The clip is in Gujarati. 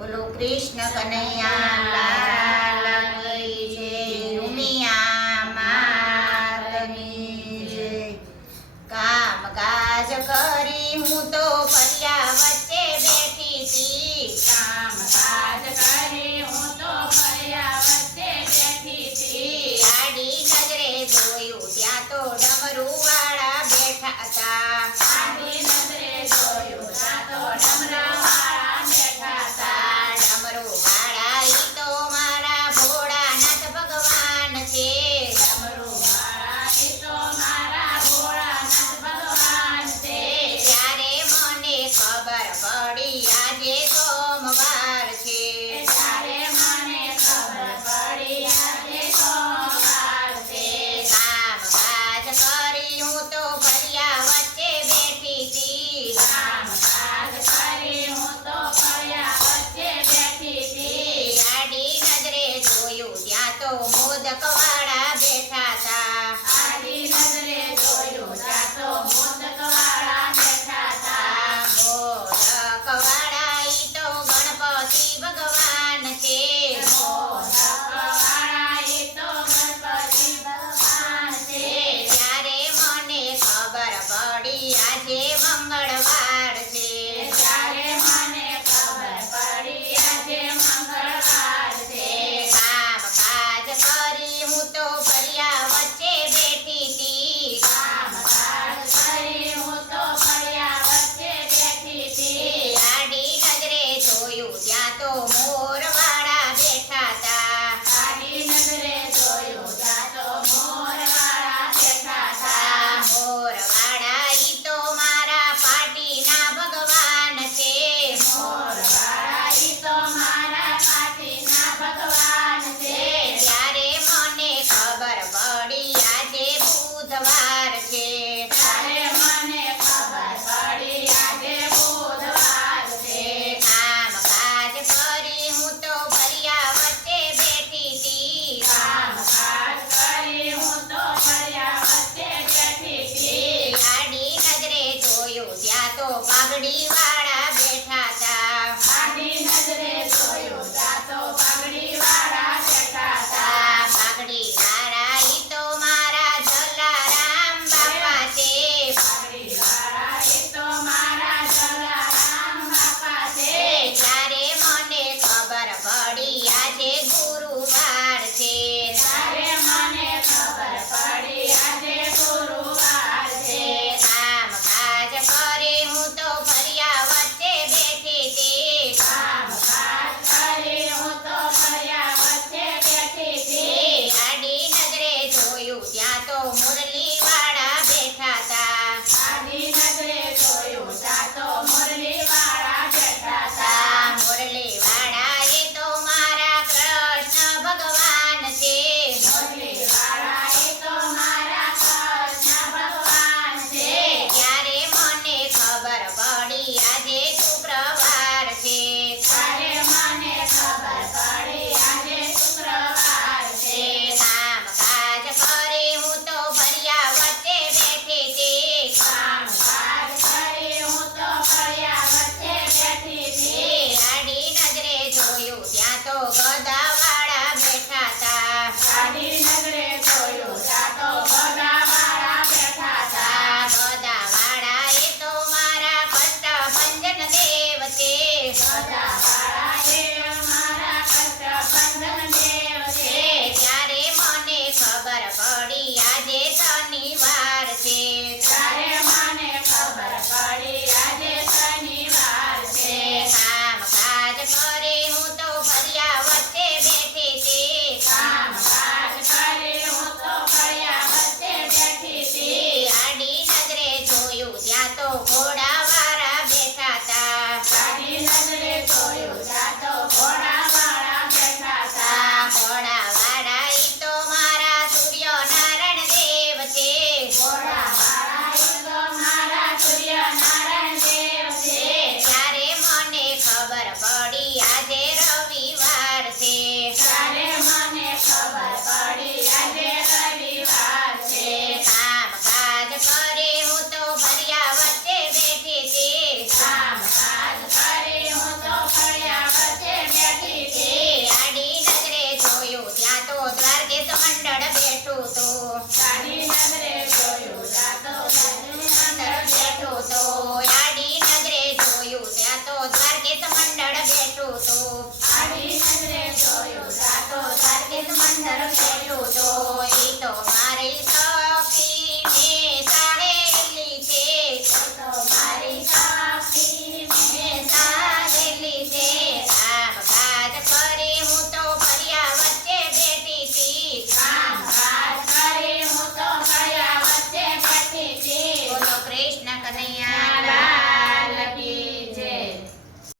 બોલો કૃષ્ણ કનૈયા લાલ કી જય, ઉમિયા માતની જય। કામ કાજ કરી હું તો ફર્યા વચ્ચે બેઠી તી, કામ કાજ કરી હું તો ફર્યા વચ્ચે બેઠી તી। આડી નજરે જોયું ત્યાં તો ડમરું વાળા બેઠા હતા, આડી નજરે જોયું ત્યાં તો ડમરાવાળા બેઠા તા। ડમરું વાળા ઈ તો મારા ભોળાનાથ ભગવાન છે, ડમરુવાળા ઈ તો મારા ભોળાનાથ ભગવાન છે। ત્યારે મને ખબર પડી આજે સોમવાર છે, ત્યારે મને ખબર પડી આજે સોમવાર છે। કામ કાજ કરી હું તો ફર્યા વચ્ચે બેઠી તી, કામ કાજ કરી હું તો ફર્યા વચ્ચે બેઠી તી। આડી નજરે જોયું ત્યાં તો મોદક વાળા બેઠા તા, આડી નજરે જોયું ત્યાં તો મોદકવાળા બેઠા તા। મોદક વાળા ઈ તો ગણપતિ ભગવાન છે, મોદકવાળા ઈ તો ગણપતિ ભગવાન છે। ત્યારે મને ખબર પડી આજે મંગળવાર છે, ત્યારે મને ખબર પડી આજે મંગળવાર છે। કામ કાજ કરી હું તો ફર્યા વચ્ચે બેઠી તી, કામ કાજ કરી હું તો ફર્યા વચ્ચે બેઠી તી। આડી નજરે જોયું ત્યાં તો મોર વાળા બેઠા તા, આડી નજરે જોયું ત્યાં તો મોરવાળા બેઠા તા। મોર વાળા ઈ તો મારા પાટીના ભગવાન છે, મોરવાળા ઈ તો મારા પાટીના ભગવાન છે। ત્યારે મને ખબર પડી આજે બુધવાર છે, ત્યારે મને ખબર પડી આજે બુધવાર છે। કામ કાજ કરી હું તો કર્યું તો